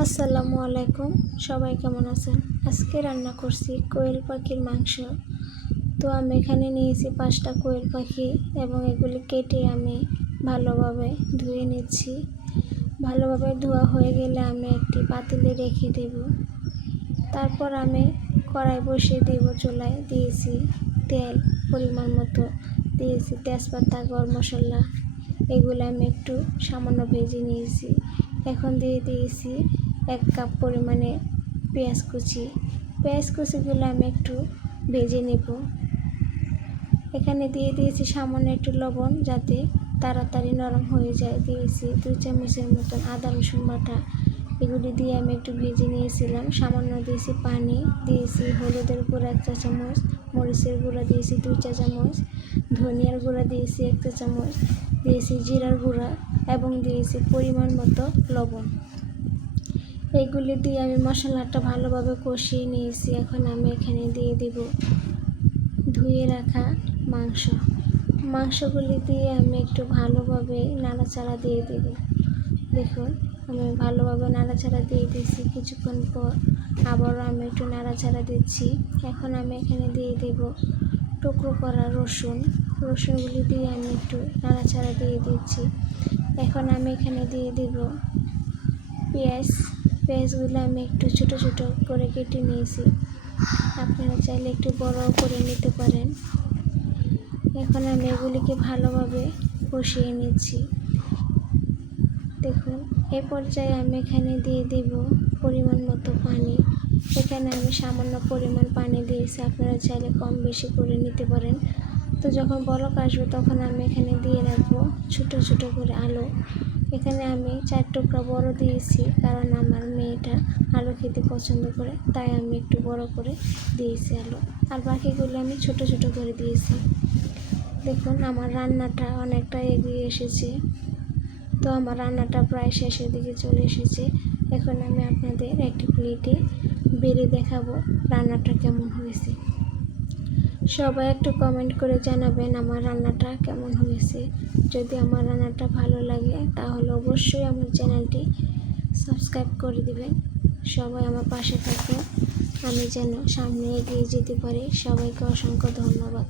আসসালামু আলাইকুম, সবাই কেমন আছেন? আজকে রান্না করছি কোয়েল পাখির মাংস। তো আমি এখানে নিয়েছি 5টা কোয়েল পাখি এবং এগুলি কেটে আমি ভালোভাবে ধুয়ে নিচ্ছি। ভালোভাবে ধোয়া হয়ে গেলে আমি একটি পাতিলে রেখে দেব। তারপর আমি কড়াই বসিয়ে দেব। চুলায় দিয়েছি তেল পরিমাণ মতো, দিয়েছি তেজপাতা, গরম মশলা, এগুলো আমি একটু সামান্য ভেজে নিয়েছি। এখন দিয়ে দিয়েছি 1 কাপ পরিমাণে পেঁয়াজ কুচিগুলো আমি একটু ভেজে নেব। এখানে দিয়ে দিয়েছি সামান্য একটু লবণ যাতে তাড়াতাড়ি নরম হয়ে যায়। দিয়েছি 2 চামচের মতন আদা রসুন বাটা, এগুলি দিয়ে আমি একটু ভেজে নিয়েছিলাম। সামান্য দিয়েছি পানি, দিয়েছি হলুদের গুঁড়া 1 চা চামচ, মরিচের গুঁড়া দিয়েছি 2 চা চামচ, ধনিয়ার গুঁড়া দিয়েছি 1 চা চামচ, দিয়েছি জিরার গুঁড়া এবং দিয়েছি পরিমাণ মতো লবণ। এইগুলি দিয়ে আমি মশলাটা ভালোভাবে কষিয়ে নিয়েছি। এখন আমি এখানে দিয়ে দিব ধুয়ে রাখা মাংসগুলি দিয়ে আমি একটু ভালোভাবে নাড়াচাড়া দিয়ে দেব। দেখুন, আমি ভালোভাবে নাড়াচাড়া দিয়ে দিয়েছি। কিছুক্ষণ পর আবারও আমি একটু নাড়াচাড়া দিচ্ছি। এখন আমি এখানে দিয়ে দেব টুকরো করা রসুনগুলি দিয়ে আমি একটু নাড়াচাড়া দিয়ে দিচ্ছি। এখন আমি এখানে দিয়ে দেব পেঁয়াজগুলো আমি একটু ছোটো ছোটো করে কেটে নিয়েছি। আপনারা চাইলে একটু বড় করে নিতে পারেন। এখন আমি এগুলিকে ভালোভাবে কষিয়ে নিচ্ছি। দেখুন, এই পর্যায়ে আমি এখানে দিয়ে দেব পরিমাণ মতো পানি। এখানে আমি সামান্য পরিমাণ পানি দিয়েছি, আপনারা চাইলে কম বেশি করে নিতে পারেন। তো যখন বলক আসবে তখন আমি এখানে দিয়ে রাখবো ছোটো ছোটো করে আলু। এখানে আমি 4 টুকরা বড় দিয়েছি, কারণ আমার মেয়েটা আলু খেতে পছন্দ করে, তাই আমি একটু বড় করে দিয়েছি আলু। আর বাকিগুলো আমি ছোট ছোট করে দিয়েছি। দেখুন, আমার রান্নাটা অনেকটা এগিয়ে এসেছে। তো আমার রান্নাটা প্রায় শেষের দিকে চলে এসেছে। এখন আমি আপনাদের একটি প্লেটে বেড়ে দেখাবো রান্নাটা কেমন হয়েছে। সবাই একটু কমেন্ট করে জানাবেন আমার রান্নাটা কেমন হয়েছে। যদি আমার রান্নাটা ভালো লাগে তাহলে অবশ্যই আমার চ্যানেলটি সাবস্ক্রাইব করে দিবেন। সবাই আমার পাশে থাকবেন, আমি যেন সামনে এগিয়ে যেতে পারি। সবাইকে অসংখ্য ধন্যবাদ।